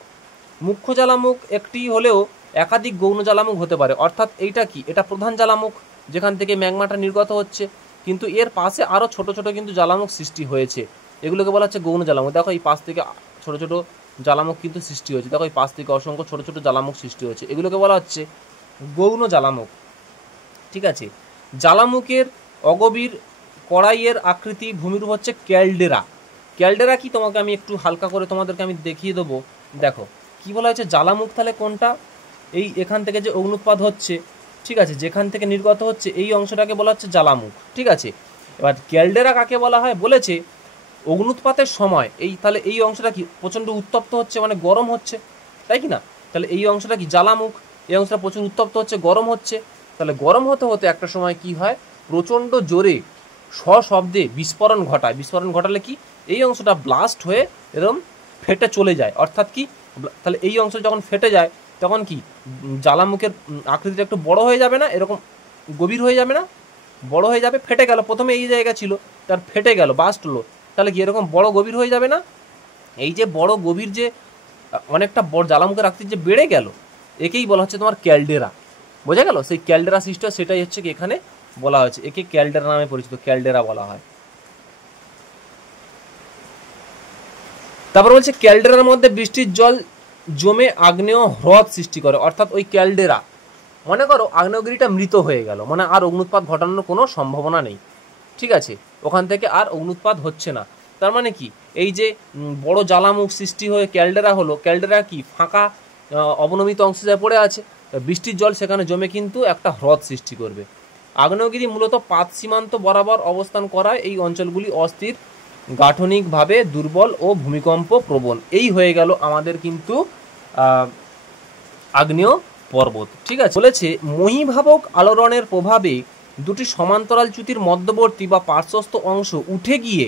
মুখ্য জ্বালামুখ একটি হলেও একাধিক গৌণ জ্বালামুখ হতে পারে। অর্থাৎ এইটা কি, এটা প্রধান জ্বালামুখ যেখান থেকে ম্যাগমাটা নির্গত হচ্ছে, কিন্তু এর পাশে আরও ছোট ছোট কিন্তু জ্বালামুখ সৃষ্টি হয়েছে, এগুলোকে বলা হচ্ছে গৌণ জ্বালামুখ। দেখো এই পাশ থেকে ছোট ছোট জ্বালামুখ কিন্তু সৃষ্টি হয়েছে, দেখো এই পাশ থেকে অসংখ্য ছোট ছোট জ্বালামুখ সৃষ্টি হয়েছে, এগুলোকে বলা হচ্ছে গৌণ জ্বালামুখ। ঠিক আছে, জ্বালামুখের অগভীর কড়াইয়ের আকৃতি ভূমিরূপ হচ্ছে ক্যালডেরা। ক্যালডেরা কি তোমাকে আমি একটু হালকা করে তোমাদেরকে আমি দেখিয়ে দেবো। দেখো কি বলা হয়েছে, জ্বালামুখ তাহলে কোনটা, এই এখান থেকে যে অগ্নুৎপাত হচ্ছে, ঠিক আছে, যেখান থেকে নির্গত হচ্ছে এই অংশটাকে বলা হচ্ছে জ্বালামুখ। ঠিক আছে, এবার ক্যালডেরা কাকে বলা হয়, বলেছে অগ্নুৎপাতের সময় এই, তাহলে এই অংশটা কি প্রচণ্ড উত্তপ্ত হচ্ছে, মানে গরম হচ্ছে, তাই কি না? তাহলে এই অংশটা কি জ্বালামুখ, এই অংশটা প্রচুর উত্তপ্ত হচ্ছে, গরম হচ্ছে। তাহলে গরম হতে হতে একটা সময় কি হয়, প্রচণ্ড জোরে সশব্দে বিস্ফোরণ ঘটায়। বিস্ফোরণ ঘটালে কি, এই অংশটা ব্লাস্ট হয়ে এরকম ফেটে চলে যায়। অর্থাৎ কি, তাহলে এই অংশ যখন ফেটে যায় তখন কি জ্বালামুখের আকৃতিটা একটু বড় হয়ে যাবে না, এরকম গভীর হয়ে যাবে না, বড় হয়ে যাবে, ফেটে গেল, প্রথমে এই জায়গা ছিল তার ফেটে গেল, বাস্ট হলো, তাহলে কি এরকম বড় গভীর হয়ে যাবে না? এই যে বড় গভীর যে অনেকটা বড় জ্বালামুখের আকৃতি যে বেড়ে গেল, একেই বলা হচ্ছে তোমার ক্যালডেরা। বোঝা গেল? সেই ক্যালডেরা সৃষ্টি হয়, সেটাই হচ্ছে কি এখানে বলা হয়েছে, একে ক্যালডেরা নামে পরিচিত, ক্যালডেরা বলা হয়। তারপর বলছে ক্যালডেরার মধ্যে বৃষ্টির জল জমে আগ্নেয় হ্রদ সৃষ্টি করে। অর্থাৎ ওই ক্যালডেরা, মনে করো আগ্নেয়গিরিটা মৃত হয়ে গেল, মানে আর অগ্নুৎপাত ঘটানোর কোনো সম্ভাবনা নেই। ঠিক আছে, ওখান থেকে আর অগ্নুৎপাত হচ্ছে না। তার মানে কি, এই যে বড় জ্বালামুখ সৃষ্টি হয়ে ক্যালডেরা হলো, ক্যালডেরা কি ফাঁকা অবনমিত অংশ যা পড়ে আছে, বৃষ্টির জল সেখানে জমে কিন্তু একটা হ্রদ সৃষ্টি করবে। আগ্নেয়গিরি মূলত পাত সীমান্ত বরাবর অবস্থান করায় এই অঞ্চলগুলি অস্থির, গাঠনিকভাবে দুর্বল ও ভূমিকম্প প্রবণ। এই হয়ে গেল আমাদের কিন্তু আগ্নেয় পর্বত। ঠিক আছে, বলেছে মহীভাবক আলোড়নের প্রভাবে দুটি সমান্তরাল চ্যুতির মধ্যবর্তী বা পার্শ্বস্থ অংশ উঠে গিয়ে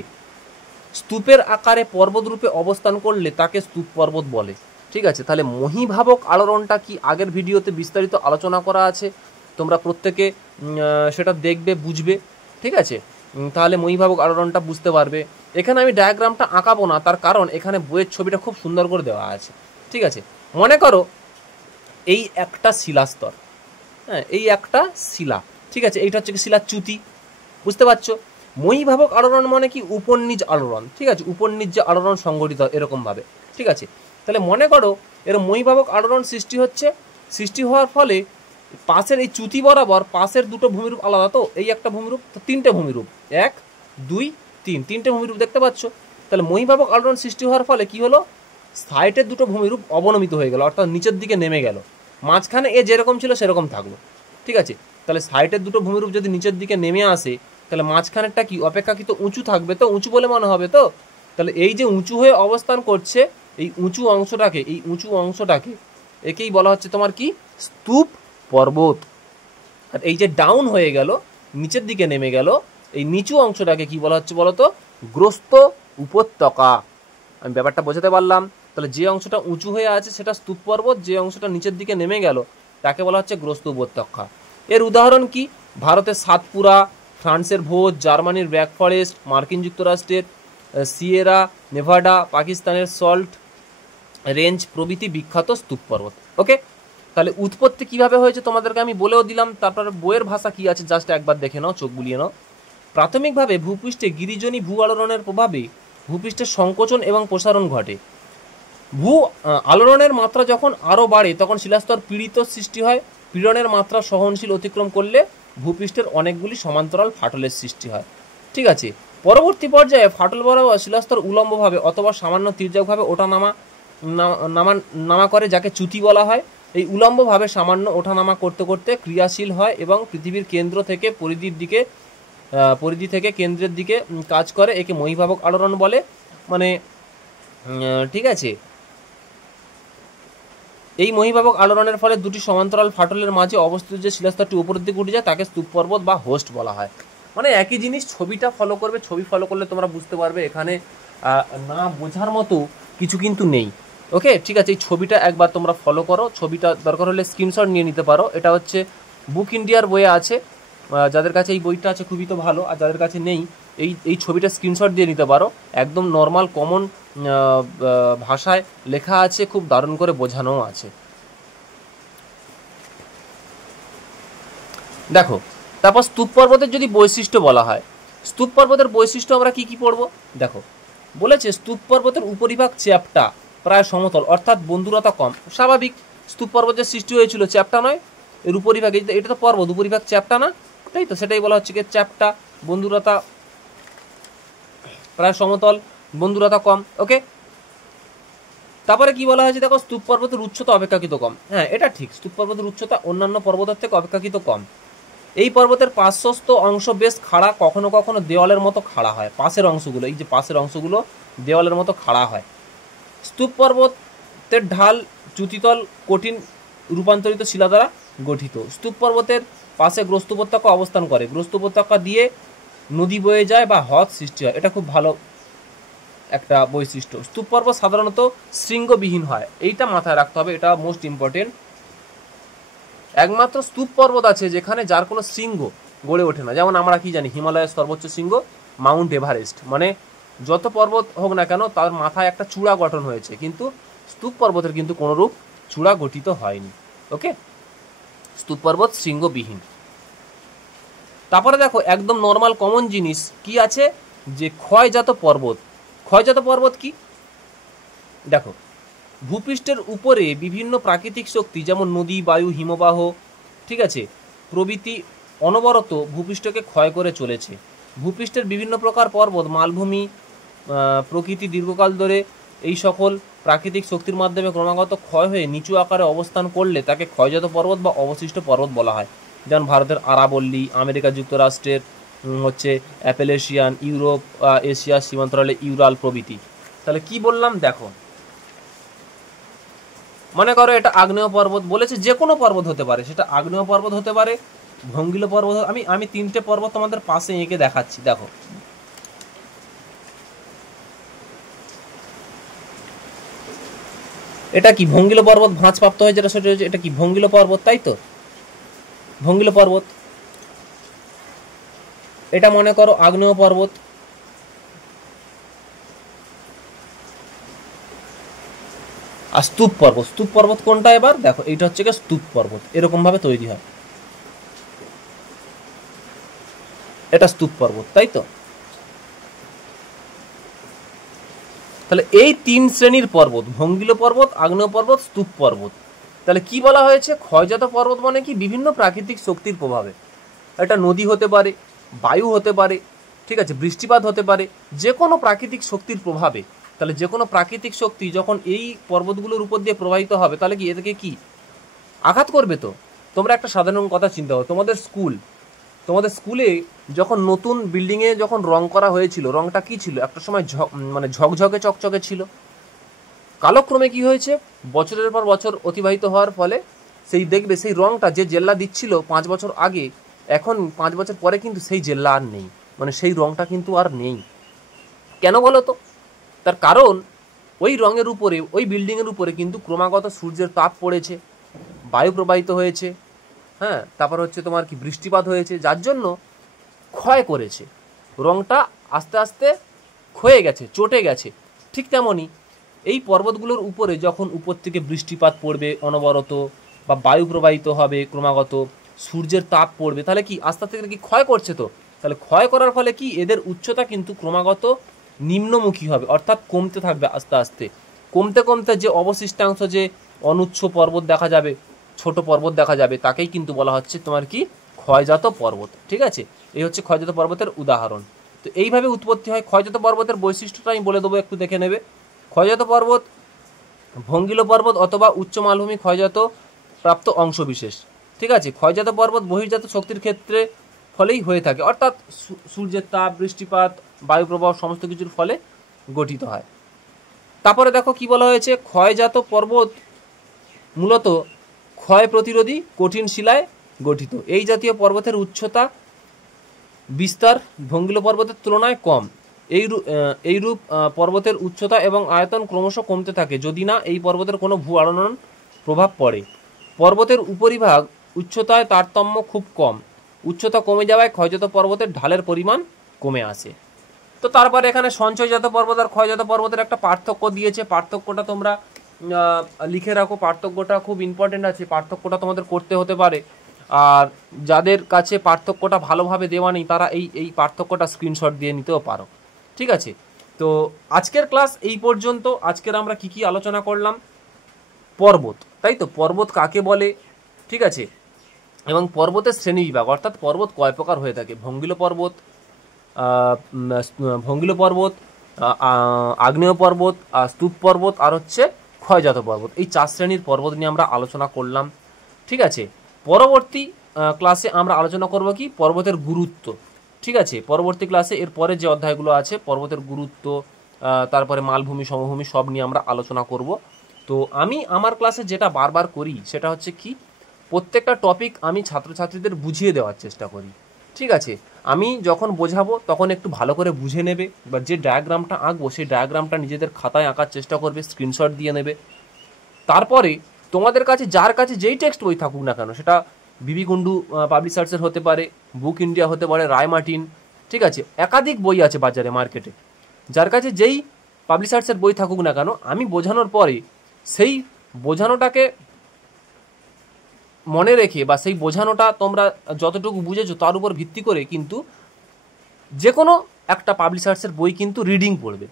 স্তূপের আকারে পর্বতরূপে অবস্থান করলে তাকে স্তূপ পর্বত বলে। ঠিক আছে, তাহলে মহীভাবক আলোড়নটা কি আগের ভিডিওতে বিস্তারিত আলোচনা করা আছে, তোমরা প্রত্যেকে সেটা দেখবে, বুঝবে। ঠিক আছে, তাহলে মহীভাবক আলোড়নটা বুঝতে পারবে। এখানে আমি ডায়াগ্রামটা আঁকাবো না, তার কারণ এখানে বইয়ের ছবিটা খুব সুন্দর করে দেওয়া আছে। ঠিক আছে, মনে করো এই একটা শিলাস্তর, হ্যাঁ, এই একটা শিলা, ঠিক আছে, এইটা হচ্ছে কি শিলার চ্যুতি, বুঝতে পারছো? মহীভাবক আলোড়ন মানে কি উপর-নিচ আলোড়ন। ঠিক আছে, উপর-নিচ যে আলোড়ন সংঘটিত এরকমভাবে। ঠিক আছে, তাহলে মনে করো এর মহীভাবক আলোড়ন সৃষ্টি হচ্ছে, সৃষ্টি হওয়ার ফলে পাশের এই চ্যুতি বরাবর পাশের দুটো ভূমিরূপ আলাদা, তো এই একটা ভূমিরূপ, তো তিনটে ভূমিরূপ, 1 2 3, তিনটে ভূমিরূপ দেখতে পাচ্ছ। তাহলে মহীভাবক আলোড়ন সৃষ্টি হওয়ার ফলে কি হলো, সাইডের দুটো ভূমিরূপ অবনমিত হয়ে গেল, অর্থাৎ নিচের দিকে নেমে গেল, মাঝখানে এ যেরকম ছিল সেরকম থাকলো। ঠিক আছে, তাহলে সাইডের দুটো ভূমিরূপ যদি নিচের দিকে নেমে আসে, তাহলে মাঝখানেরটা কি অপেক্ষাকৃত উঁচু থাকবে, তো উঁচু বলে মনে হবে। তো তাহলে এই যে উঁচু হয়ে অবস্থান করছে, এই উঁচু অংশটাকে, এই উঁচু অংশটাকে একেই বলা হচ্ছে তোমার কি স্তূপ পর্বত। আর এই যে ডাউন হয়ে গেল, নিচের দিকে নেমে গেল, এই নিচু অংশটাকে কি বলা হচ্ছে বলো তো, গ্রস্ত উপত্যকা। আমি ব্যাপারটা বোঝাতে পারলাম? তাহলে যে অংশটা উঁচু হয়ে আছে সেটা স্তূপ পর্বত, যে অংশটা নিচের দিকে নেমে গেল তাকে বলা হচ্ছে গ্রস্ত উপত্যকা। এর উদাহরণ কি, ভারতের সাতপুরা, ফ্রান্সের ভোজ, জার্মানির ব্ল্যাক ফরেস্ট, মার্কিন যুক্তরাষ্ট্রের সিয়েরা নেভাডা, পাকিস্তানের সল্ট রেঞ্জ প্রভৃতি বিখ্যাত স্তূপ পর্বত। ওকে, তাহলে উৎপত্তি কিভাবে হয়েছে তোমাদেরকে আমি বলেও দিলাম। তারপরে বইয়ের ভাষা কি আছে জাস্ট একবার দেখে নাও, চোখ বুলিয়ে নাও। প্রাথমিকভাবে ভূপৃষ্ঠে গিরিজনী ভূ আলোড়নের প্রভাবে ভূপৃষ্ঠের সংকোচন এবং প্রসারণ ঘটে। ভূ আলোড়নের মাত্রা যখন আরও বাড়ে তখন শিলাস্তর পীড়িত সৃষ্টি হয়। পীড়নের মাত্রা সহনশীল অতিক্রম করলে ভূপৃষ্ঠের অনেকগুলি সমান্তরাল ফাটলের সৃষ্টি হয়। ঠিক আছে, পরবর্তী পর্যায়ে ফাটল বরাবর শিলাস্তর উলম্বভাবে অথবা সামান্য তির্যকভাবে ওঠানামা নামা করে, যাকে চ্যুতি বলা হয়। এই উলম্বভাবে সামান্য ওঠানামা করতে করতে ক্রিয়াশীল হয় এবং পৃথিবীর কেন্দ্র থেকে পরিধি থেকে কেন্দ্রের দিকে কাজ করে। একে মহীভাবক আলোড়ন বলে। মানে ঠিক আছে, এই মহীভাবক আলোড়নের ফলে দুটি সমান্তরাল ফাটলের মাঝে অবস্থিত যে শিলাস্তরটি উপরের দিকে উঠে যায় তাকে স্তূপ পর্বত বা হোস্ট বলা হয়। মানে একই জিনিস, ছবিটা ফলো করবে, ছবি ফলো করলে তোমরা বুঝতে পারবে, এখানে না বোঝার মতো কিছু কিন্তু নেই। ওকে, ঠিক আছে, এই ছবিটা একবার তোমরা ফলো করো, ছবিটা দরকার হলে স্ক্রিনশট নিয়ে নিতে পারো। এটা হচ্ছে বুক ইন্ডিয়ার বইয়ে আছে, যাদের কাছে এই বইটা আছে খুবই তো ভালো, আর যাদের কাছে নেই এই ছবিটা স্ক্রিনশট দিয়ে নিতে পারো। একদম নর্মাল কমন ভাষায় লেখা আছে, খুব দারুণ করে বোঝানোও আছে। দেখো, তারপর স্তূপ পর্বতের যদি বৈশিষ্ট্য বলা হয়, স্তূপ পর্বতের বৈশিষ্ট্য আমরা কি কি পড়বো? দেখো, বলেছে স্তূপ পর্বতের উপরিভাগ চ্যাপ্টা, প্রায় সমতল, অর্থাৎ বন্ধুরতা কম। স্বাভাবিক, স্তূপ পর্বতের সৃষ্টি হয়েছিল চ্যাপ্টা নয়, এর উপরিভাগ, এটা তো পর্বত, উপরিভাগ চ্যাপ্টা না, তাই তো, সেটাই বলা হচ্ছে কি চ্যাপ্টা, বন্ধুরতা, প্রায় সমতল, বন্ধুরতা কম। ওকে, তারপরে কি বলা হয়েছে, দেখো স্তূপ পর্বতের উচ্চতা অপেক্ষাকৃত কম। হ্যাঁ, এটা ঠিক, স্তূপ পর্বতের উচ্চতা অন্যান্য পর্বতের থেকে অপেক্ষাকৃত কম। এই পর্বতের পার্শ্বস্থ অংশ বেশ খাড়া, কখনো কখনো দেওয়ালের মতো খাড়া হয়। পাশের অংশগুলো, এই যে পাশের অংশগুলো দেওয়ালের মতো খাড়া হয়। স্তূপ পর্বতের ঢাল চ্যুতিতল কঠিন রূপান্তরিত শিলা দ্বারা গঠিত। স্তূপ পর্বতের পাশে গ্রস্ত উপত্যকা অবস্থান করে, গ্রস্ত উপত্যকা দিয়ে নদী বয়ে যায় বা হ্রদ সৃষ্টি হয়। এটা খুব ভালো একটা বৈশিষ্ট্য। স্তূপ পর্বত সাধারণত শৃঙ্গবিহীন হয়, এইটা মাথায় রাখতে হবে, এটা মোস্ট ইম্পর্টেন্ট। একমাত্র স্তূপ পর্বত আছে যেখানে যার কোনো শৃঙ্গ গড়ে ওঠে না। যেমন আমরা কি জানি, হিমালয়ের সর্বোচ্চ শৃঙ্গ মাউন্ট এভারেস্ট, মানে যত পর্বত হোক না কেন তার মাথায় একটা চূড়া গঠন হয়েছে, কিন্তু স্তূপ পর্বতের কিন্তু কোনোরূপ চূড়া গঠিত হয়নি। ওকে, স্তূপ পর্বত শৃঙ্গবিহীন। তারপরে দেখো একদম নর্মাল কমন জিনিস কি আছে, যে ক্ষয়জাত পর্বত। ক্ষয়জাত পর্বত কি? দেখো, ভূপৃষ্ঠের উপরে বিভিন্ন প্রাকৃতিক শক্তি, যেমন নদী, বায়ু, হিমবাহ, ঠিক আছে, প্রভৃতি অনবরত ভূপৃষ্ঠকে ক্ষয় করে চলেছে। ভূপৃষ্ঠের বিভিন্ন প্রকার পর্বত, মালভূমি, প্রকৃতি দীর্ঘকাল ধরে এই সকল প্রাকৃতিক শক্তির মাধ্যমে ক্রমাগত ক্ষয় হয়ে নিচু আকারে অবস্থান করলে তাকে ক্ষয়জাত পর্বত বা অবশিষ্ট পর্বত বলা হয়। যেমন ভারতের আরাবল্লী, আমেরিকা যুক্তরাষ্ট্রের হচ্ছে অ্যাপেলেশিয়ান, ইউরোপ, এশিয়া সীমান্তরালে ইউরাল প্রভৃতি। তাহলে কি বললাম দেখো, মনে করো এটা আগ্নেয় পর্বত, বলেছে যে কোনো পর্বত হতে পারে, সেটা আগ্নেয় পর্বত হতে পারে, ভঙ্গিল পর্বত। আমি তিনটে পর্বত তোমাদের পাশে এঁকে দেখাচ্ছি। দেখো, এটা কি ভঙ্গিল পর্বত, ভাঁজপ্রাপ্ত হয়ে যেটা সেটা হচ্ছে, এটা কি ভঙ্গিল পর্বত, তাই তো, ভঙ্গিল পর্বত। এটা মনে করো আগ্নেয় পর্বত। আর স্তূপ পর্বত, স্তূপ পর্বত কোনটা এবার দেখো, এইটা হচ্ছে কি স্তূপ পর্বত, এরকম ভাবে তৈরি হয়, এটা স্তূপ পর্বত, তাই তো। তাহলে এই তিন শ্রেণীর পর্বত, ভঙ্গিল পর্বত, আগ্নেয় পর্বত, স্তূপ পর্বত। তাহলে কি বলা হয়েছে, ক্ষয়জাত পর্বত মানে কি বিভিন্ন প্রাকৃতিক শক্তির প্রভাবে, এটা নদী হতে পারে, বায়ু হতে পারে, ঠিক আছে, বৃষ্টিপাত হতে পারে, যে কোনো প্রাকৃতিক শক্তির প্রভাবে। তাহলে যে কোনো প্রাকৃতিক শক্তি যখন এই পর্বতগুলোর উপর দিয়ে প্রবাহিত হবে, তাহলে কি এটাকে কি আঘাত করবে? তো তোমরা একটা সাধারণ কথা চিন্তা করো, তোমাদের স্কুলে যখন নতুন বিল্ডিংয়ে যখন রং করা হয়েছিল, রংটা কি ছিল, একটা সময় মানে ঝকঝকে চকচকে ছিল। কালক্রমে কি হয়েছে, বছরের পর বছর অতিবাহিত হওয়ার ফলে সেই দেখবে সেই রংটা যে জেল্লা দিচ্ছিল 5 বছর আগে, এখন 5 বছর পরে কিন্তু সেই জেল্লা আর নেই, মানে সেই রংটা কিন্তু আর নেই। কেন বলো তো? তার কারণ ওই রঙের উপরে, ওই বিল্ডিংয়ের উপরে কিন্তু ক্রমাগত সূর্যের তাপ পড়েছে, বায়ু প্রবাহিত হয়েছে, হ্যাঁ, তারপর হচ্ছে তোমার কি বৃষ্টিপাত হয়েছে, যার জন্য ক্ষয় করেছে, রংটা আস্তে আস্তে ক্ষয়ে গেছে, চটে গেছে। ঠিক তেমনই এই পর্বতগুলোর উপরে যখন উপর থেকে বৃষ্টিপাত পড়বে অনবরত, বা বায়ু প্রবাহিত হবে ক্রমাগত, সূর্যের তাপ পড়বে, তাহলে কি আস্তে আস্তে কি ক্ষয় করছে। তো তাহলে ক্ষয় করার ফলে কি এদের উচ্চতা কিন্তু ক্রমাগত নিম্নমুখী হবে, অর্থাৎ কমতে থাকবে আস্তে আস্তে, কমতে কমতে যে অবশিষ্টাংশ, যে অনুচ্চ পর্বত দেখা যাবে, ছোট পর্বত দেখা যাবে, তাকেই কিন্তু বলা হচ্ছে তোমার কি ক্ষয়জাত পর্বত। ঠিক আছে, এই হচ্ছে ক্ষয়জাত পর্বতের উদাহরণ। তো এইভাবে উৎপত্তি হয়। ক্ষয়জাত পর্বতের বৈশিষ্ট্যটা আমি বলে দেবো, একটু দেখে নেবে। ক্ষয়জাত পর্বত ভঙ্গিল পর্বত অথবা উচ্চ মালভূমি ক্ষয়জাত প্রাপ্ত অংশবিশেষ। ঠিক আছে, ক্ষয়জাত পর্বত বহির্জাত শক্তির ক্ষেত্রে ফলেই হয়ে থাকে, অর্থাৎ সূর্যের তাপ, বৃষ্টিপাত, বায়ুপ্রবাহ সমস্ত কিছুর ফলে গঠিত হয়। তারপরে দেখো কি বলা হয়েছে, ক্ষয়জাত পর্বত মূলত ক্ষয় প্রতিরোধী কঠিন শিলায় গঠিত। এই জাতীয় পর্বতের উচ্চতা বিস্তার ভঙ্গিল পর্বতের তুলনায় কম। এইরূপ পর্বতের উচ্চতা এবং আয়তন ক্রমশ কমতে থাকে যদি না এই পর্বতের কোনো ভূ আলোড়ন প্রভাব পড়ে। পর্বতের উপরিভাগ উচ্চতায় তারতম্য খুব কম, উচ্চতা কমে যাওয়ায় ক্ষয়জাত পর্বতের ঢালের পরিমাণ কমে আসে। তো তারপরে এখানে সঞ্চয়জাত পর্বত আর ক্ষয়জাত পর্বতের একটা পার্থক্য দিয়েছে, পার্থক্যটা তোমরা লিখে রাখো, পার্থক্যটা খুব ইম্পর্টেন্ট আছে, পার্থক্যটা তোমাদের করতে হতে পারে। আর যাদের কাছে পার্থক্যটা ভালোভাবে দেওয়া নেই তারা এই পার্থক্যটা স্ক্রিনশট দিয়ে নিতেও পারো, ঠিক আছে। তো আজকের ক্লাস এই পর্যন্ত। আজকের আমরা কি আলোচনা করলাম? পর্বত, তাই তো, পর্বত কাকে বলে, ঠিক আছে, এবং পর্বতের শ্রেণীবিভাগ, অর্থাৎ পর্বত কয় প্রকার হয়ে থাকে, ভঙ্গিল পর্বত, আগ্নেয় পর্বত, স্তূপ পর্বত, আর হচ্ছে ক্ষয়জাত পর্বত। এই 4 শ্রেণীর পর্বত নিয়ে আমরা আলোচনা করলাম, ঠিক আছে। পরবর্তী ক্লাসে আমরা আলোচনা করব কি, পর্বতের গুরুত্ব, ঠিক আছে। পরবর্তী ক্লাসে এর পরে যে অধ্যায়গুলো আছে পর্বতের গুরুত্ব, তারপরে মালভূমি সমভূমি সব নিয়ে আমরা আলোচনা করব। তো আমি আমার ক্লাসে যেটা বারবার করি সেটা হচ্ছে কি, প্রত্যেকটা টপিক আমি ছাত্রছাত্রীদের বুঝিয়ে দেওয়ার চেষ্টা করি, ঠিক আছে। আমি যখন বোঝাবো তখন একটু ভালো করে বুঝে নেবে, বা যে ডায়াগ্রামটা আঁকবো সেই ডায়াগ্রামটা নিজেদের খাতায় আঁকার চেষ্টা করবে, স্ক্রিনশট দিয়ে নেবে। তারপরে তোমাদের কাছে যার কাছে যেই টেক্সট বই থাকুক না কেন, সেটা বিবি কুন্ডু পাবলিশার্সের হতে পারে, বুক ইন্ডিয়া হতে পারে, রায় মার্টিন, ঠিক আছে, একাধিক বই আছে বাজারে মার্কেটে, যার কাছে যেই পাবলিশার্সের বই থাকুক না কেন, আমি বোঝানোর পরে সেই বোঝানোটাকে মনে রেখে বা সেই বোঝানোটা তোমরা যতটুকু বুঝেছো তার উপর ভিত্তি করে কিন্তু যে কোনো একটা পাবলিশার্সের বই কিন্তু রিডিং পড়বে,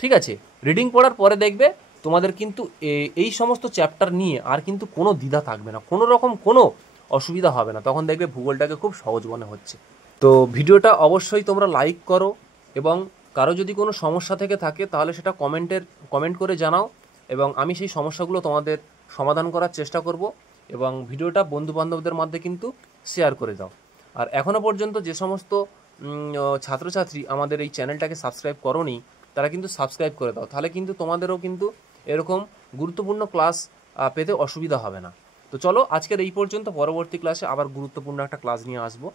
ঠিক আছে। রিডিং পড়ার পরে দেখবে তোমাদের কিন্তু এই সমস্ত চ্যাপ্টার নিয়ে আর কিন্তু কোনো দ্বিধা থাকবে না, কোনো রকম কোনো অসুবিধা হবে না, তখন দেখবে ভূগোলটাকে খুব সহজ মনে হচ্ছে। তো ভিডিওটা অবশ্যই তোমরা লাইক করো, এবং কারো যদি কোনো সমস্যা থেকে থাকে তাহলে সেটা কমেন্ট করে জানাও, এবং আমি সেই সমস্যাগুলো তোমাদের সমাধান করার চেষ্টা করব, এবং ভিডিওটা বন্ধুবান্ধবদের মধ্যে কিন্তু শেয়ার করে দাও। আর এখনও পর্যন্ত যে সমস্ত ছাত্রছাত্রী আমাদের এই চ্যানেলটাকে সাবস্ক্রাইব করোনি তারা কিন্তু সাবস্ক্রাইব করে দাও, তাহলে কিন্তু তোমাদেরও কিন্তু এরকম গুরুত্বপূর্ণ ক্লাস পেতে অসুবিধা হবে না। তো চলো আজকের এই পর্যন্ত, পরবর্তী ক্লাসে আবার গুরুত্বপূর্ণ একটা ক্লাস নিয়ে আসবো।